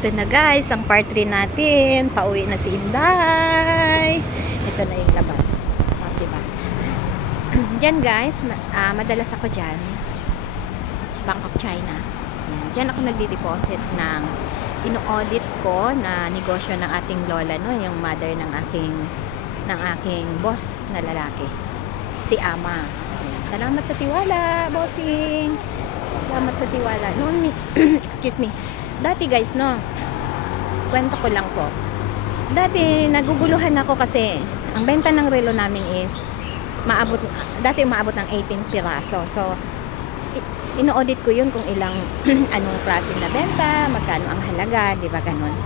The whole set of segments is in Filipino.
Ito na guys, ang part 3 natin. Pauwi na si Inday. Ito na yung labas. Diba? Diyan guys, madalas ako dyan. Bangkok, China. Diyan ako nagdi-deposit ng ino-audit ko na negosyo ng ating lola, no? Yung mother ng aking boss na lalaki. Si Ama. Salamat sa tiwala, bossing. Salamat sa tiwala. Noon, excuse me. Dati guys, no, kwento ko lang po. Dati naguguluhan ako kasi ang benta ng relo namin is dati umaabot ng 18 piraso. So, ino-audit ko yun kung ilang anong klase na benta, magkano ang halaga, di ba ganun.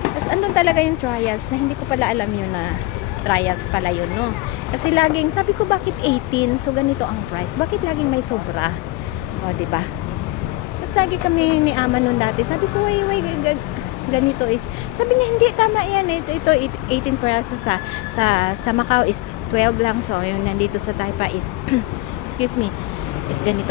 Tapos andun talaga yung trials na hindi ko pala alam yun na trials pala yun, no. Kasi laging, sabi ko bakit 18? So, ganito ang price. Bakit laging may sobra? O, di ba? Lagi kami ni Ama noon dati. Sabi ko, wait, ganito is. Sabi niya, hindi, tama yan. Ito 18 peso sa Macau is 12 lang. So, yung nandito sa Taipa is, excuse me, is ganito.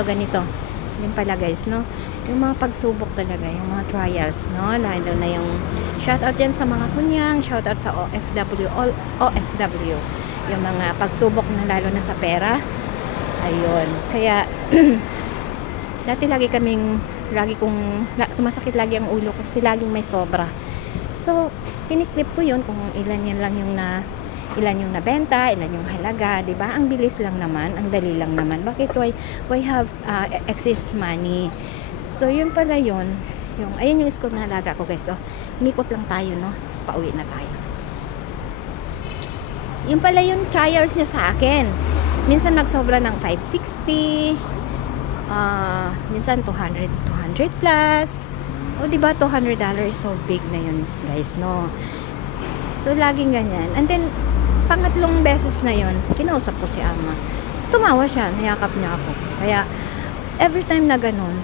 Yun pala guys, no? Yung mga pagsubok talaga, yung mga trials, no? Lalo na yung shoutout yan sa mga kunyang, shoutout sa OFW. Yung mga pagsubok na lalo na sa pera. Ayun. Kaya, dati lagi kong sumasakit lagi ang ulo kasi laging may sobra. So, piniklip ko yun kung ilan yung nabenta, ilan yung halaga, 'di ba? Ang bilis lang naman, ang dali lang naman. Bakit why have excess money? So, yun pala yun. Ayun yung school na halaga ko, guys. So, umikot lang tayo, no? Tapos pauwi na tayo. Yun pala yung trials niya sa akin. Minsan magsobra ng 560. Minsan 200 plus. O diba $200 so big na yun guys, no? So laging ganyan. And then pangatlong beses na yun, kinausap ko si Ama. Tumawa siya, niyakap niya ako. Kaya every time na ganun,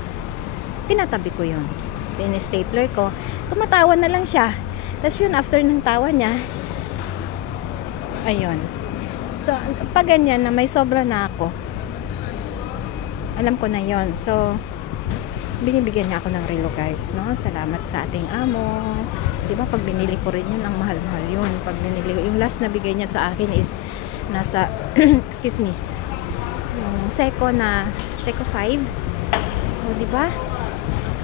tinatabi ko yun. Pin-stapler ko, tumatawa na lang siya. Tapos yun, after ng tawa niya, ayun. So pag ganyan na may sobra na ako, alam ko na yon. So, binibigyan niya ako ng relo guys, no? Salamat sa ating amo. Diba, pag binili ko rin yun, ang mahal-mahal yun. Pag binili ko, yung last na bigay niya sa akin is nasa, excuse me, yung Seiko 5. O, diba?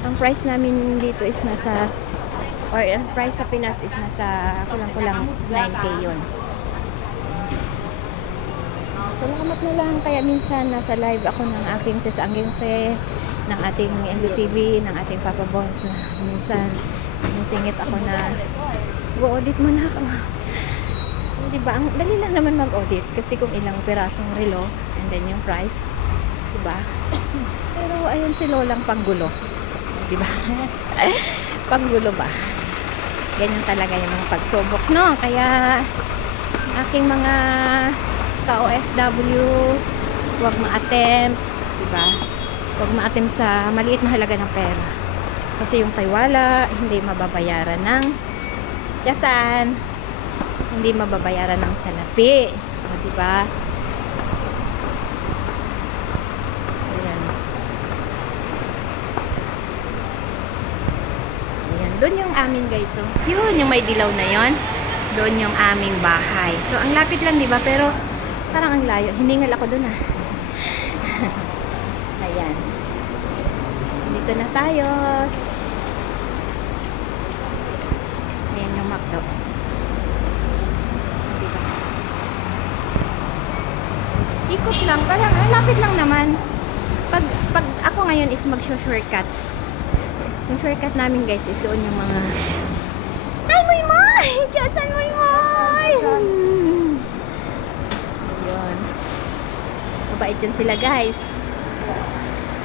Ang price namin dito is nasa, or ang price sa Pinas is nasa, kulang-kulang 9K yun. Salamat na lang. Kaya minsan nasa live ako ng aking Sis Angging Fe, ng ating NBTV, ng ating Papa Bones na minsan sinisingit ako na go-audit mo na ako. Diba? Ang dali lang naman mag-audit kasi kung ilang pirasong relo and then yung price. Diba? Pero ayun si Lolang panggulo. Diba? Panggulo ba? Ganyan talaga yung mga pagsubok, no? Kaya aking mga ka-OFW, huwag ma-attempt, diba? Huwag ma-attempt sa maliit na halaga ng pera. Kasi yung tiwala, hindi mababayaran ng tiyasan, hindi mababayaran ng salapi. O, diba? Ayan. Ayan. Doon yung amin guys. So, yun, yung may dilaw na yon. Doon yung aming bahay. So, ang lapit lang, diba? Pero, parang ang layo. Hiningal ako dun, Ayan. Dito na tayo. Ayan yung McDo. Diba? Ikot lang. Parang, lapit lang naman. Pag ako ngayon is mag-shortcut. Yung shortcut namin, guys, is doon yung mga ay, moy! Diyasan, moy! Mabait yan sila guys.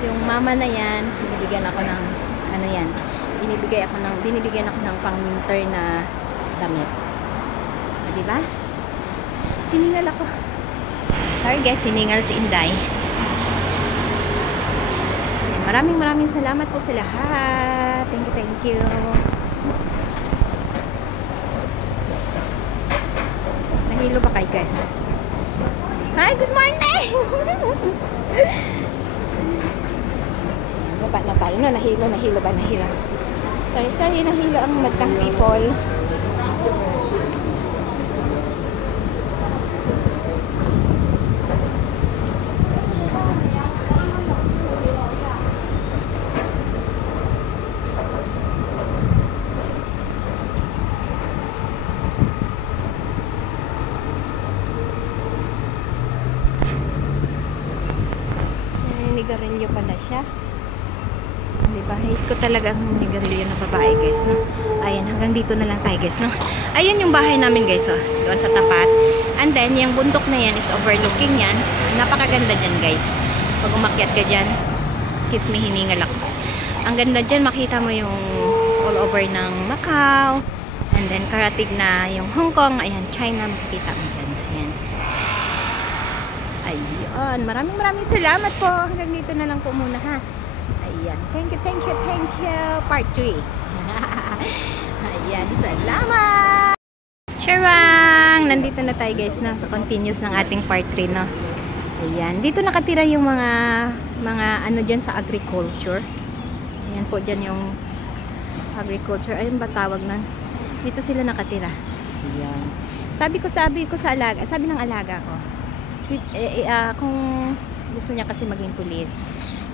Yung mama na yan, binibigyan ako ng binibigyan ako ng pang winter na damit. Diba? Hiningal ako. Sorry guys, hiningal si Inday. Maraming salamat po sa lahat. Thank you. Nahilo ba kayo guys? Hi, good morning! Baba na tayo, no? Nahilo ba? Sorry, nahilo ang madlang people. Nigarilyo pala siya. Diba? Hate ko talaga ang nigarilyo na babae, guys, no? Ayan, hanggang dito na lang tayo, guys, no? Ayan yung bahay namin, guys, oh. Doon sa tapat. And then, yung bundok na yan is overlooking yan. Napakaganda dyan, guys. Pag umakyat ka dyan, excuse me, hiningal ako. Ang ganda dyan, makita mo yung all over ng Macau. And then, karatig na yung Hong Kong. Ayan, China, makikita mo dyan. Ayan. Ayun, maraming salamat po. Hanggang dito na lang po muna, ha. Ayan, thank you. Part 3. Ayan, salamat. Charang! Nandito na tayo, guys, na sa continuous ng ating part 3, no. Ayan, dito nakatira yung mga ano dyan sa agriculture. Ayan po dyan yung agriculture. Ayun ba tawag nun? Dito sila nakatira. Ayan. Sabi ng alaga ko, kung gusto niya kasi maging pulis.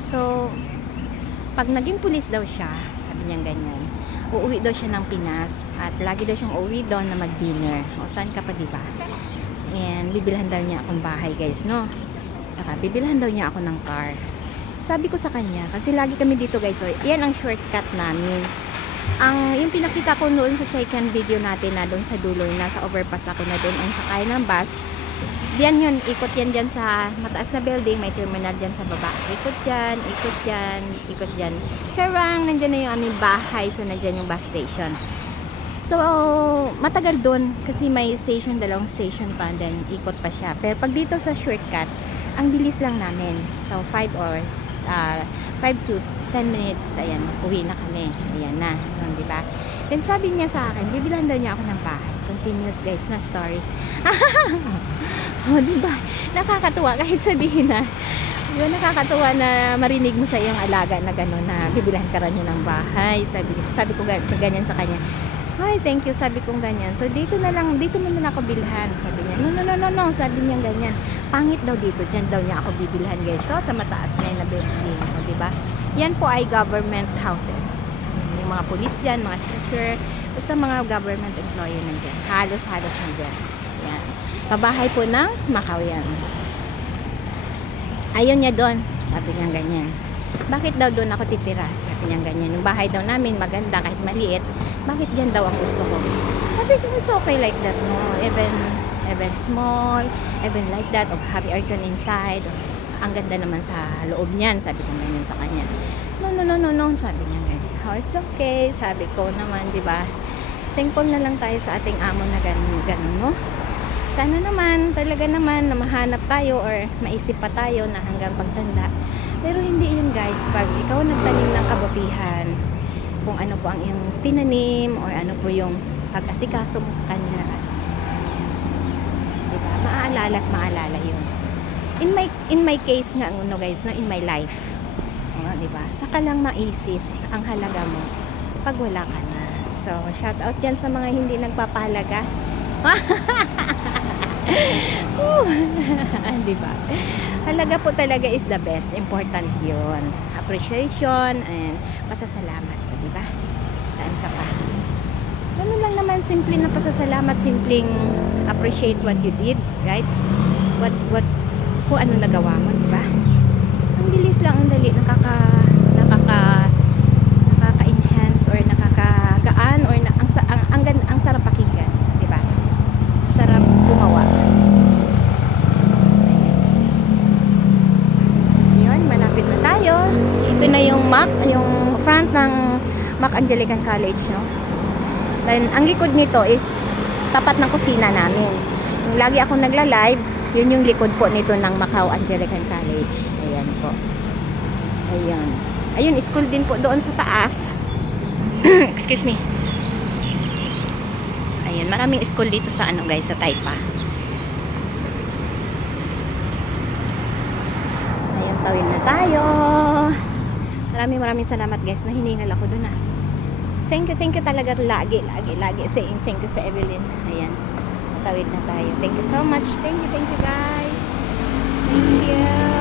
So, pag naging pulis daw siya, sabi niya ganyan, uuwi daw siya ng Pinas at lagi daw siyang uuwi doon na mag-dinner. O, saan ka pa, diba? And bibilhan daw niya akong bahay, guys, no? Saka bibilhan daw niya ako ng car. Sabi ko sa kanya, kasi lagi kami dito, guys, so yan ang shortcut namin. Yung pinakita ko noon sa second video natin na doon sa dulo, nasa overpass ako na doon ang sakay ng bus. Diyan yun, ikot yan dyan sa mataas na building, may terminal dyan sa baba. Ikot dyan. Charang, nandyan na yung aming bahay, so nandyan yung bus station. So, matagal dun, kasi may station, dalawang station pa, then ikot pa siya. Pero pag dito sa shortcut, ang bilis lang namin. So, 5 to 10 minutes, ayan, uwi na kami. Ayan na, yun, diba? Then sabi niya sa akin, bibilan daw niya ako ng bahay. Continuous, guys, na story. Oh, diba? Nakakatuwa kahit sabihin na yun, nakakatuwa na marinig mo sa iyong alaga na gano'n na bibilan ka rin niya ng bahay. Sabi ko sa ganyan sa kanya. Ay, thank you, sabi kong ganyan. So, dito na lang ako bilhan. Sabi niya, no, sabi niya ganyan. Pangit daw dito, dyan daw niya ako bibilhan, guys. So, sa mataas na yun na building, o, diba? Yan po ay government houses. Yung mga police dyan, mga teacher, basta mga government employee nandiyan. Halos nandiyan. Yan. Pabahay po ng Macau yan. Ayun niya doon. Sabi niya ganyan. Bakit daw doon ako titira? Sabi niya ganyan. Yung bahay daw namin maganda kahit maliit. Bakit dyan daw ang gusto ko? Sabi ko, it's okay like that, no? Even small, even like that, of have aircon inside. Ang ganda naman sa loob niyan. Sabi ko ganyan sa kanya. No. Sabi niya ganyan. Oh, it's okay. Sabi ko naman, di ba? Thankful na lang tayo sa ating amo na ganun, no? Sana naman, talaga naman na mahanap tayo or maisip pa tayo na hanggang pagtanda. Pero hindi yun, guys. Pag ikaw nagtanim ng kabutihan, kung ano po ang iyong tinanim or ano po yung pag-asikaso mo sa kanila, diba? Maalala yun. In my case nga, ano, guys, no, in my life, diba? Saka lang maisip ang halaga mo pag wala ka na. So, shout out dyan sa mga hindi nagpapahalaga. Diba? Halaga po talaga is the best. Important yun. Appreciation and pasasalamat. Diba? Saan ka pa? Ano lang naman, simple na pasasalamat, simpleng appreciate what you did, right? What kung ano nagawa mo, diba? Ang bilis lang, ang dali, nakaka-enhance or nakakagaan or ang sarap pakinggan, diba? Sarap gumawa. Yun, malapit na tayo. Ito na yung yung front ng Mac Anglican College, no? Then, ang likod nito is tapat ng kusina namin. Yung lagi ako nagla-live, yun yung likod po nito ng Macau Anglican College. Ayan po. Ayan. Ayun, school din po doon sa taas. Excuse me. Ayan, maraming school dito sa ano, guys, sa Taipa. Ayan, tawid na tayo. Maraming salamat, guys, na hiningal ako doon, ah. Thank you talaga lagi saying thank you sa Evelyn. Ayan. Tawid na tayo. Thank you so much. Thank you guys. Thank you.